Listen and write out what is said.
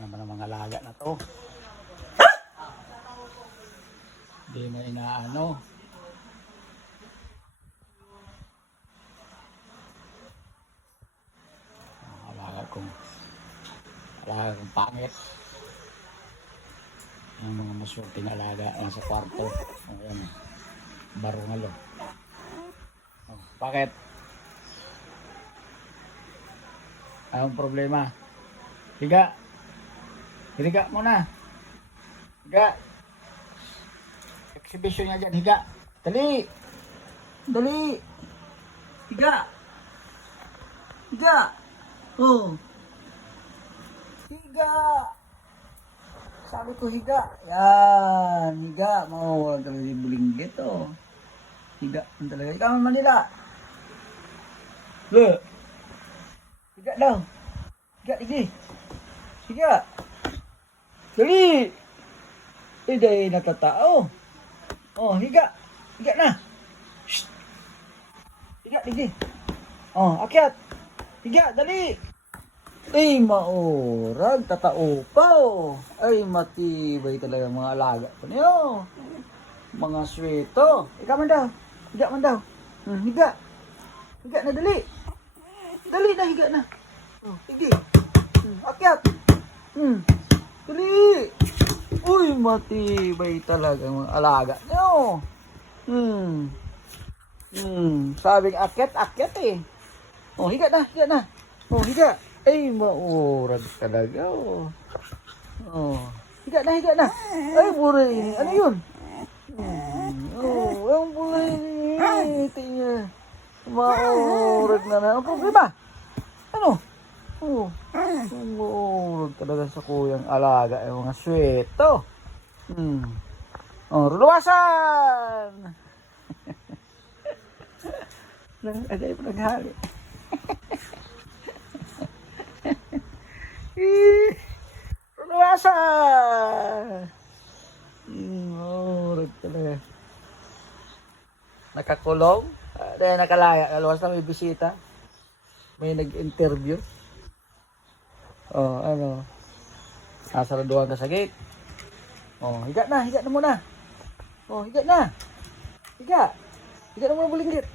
naman ang mga laga na to. Hindi na inaano. Alaga kong pangit. Yung mga masulting alaga nasa kwarto. Ayan. Barungal. Oh, bakit? Anong problema? Higa. Higa muna. Higa. Exhibition niya dyan. Higa. Dali. Dali. Higa. Higa. Oh. Higa. Sabi ko higa. Yan. Higa. Mawawag talaga yung bulinggit. Oh. Higa. Ang talaga. Ikaw man Manila. Look. Higa daw. Higa lagi. Higa. Dali. Dahil natatao. Oh, higa. Higa na. Shh. Higa lagi. Oh, akyat. Higa, dali. Ay, maurag. Tatao pa oh. Ay, matibay talaga mga alaga pa niyo. Mga sweto. Ikaw man daw. Higa man daw. Higa. Higa na dali. Dali na, higa na. Oh, sige. Akyat. Dali. Uy, matibay talaga mga alaga nyo. Sabing akyat, akyat eh. Oh, higa na, higa na. Oh, higa. Ay, maurag talaga oh. Oh, higa na, higa na. Ay, buray. Ano yun? Oh, ang buray. Tingnan. Maurag na na. Ang problema? Ano? Oh, maurag talaga sa kuyang alaga. Yung mga sweto. Oh, ruluwasan! Agay pa naghali. Ruluwasan! Maurag talaga. Nakakulong? Dahil nakalaya, kaluwas na may bisita. May nag-interview. Oh, ano? Nasaraduhan ka sa gate. Oh, higa na muna. Oh, higa na. Higa. Higa na muna bulinggit.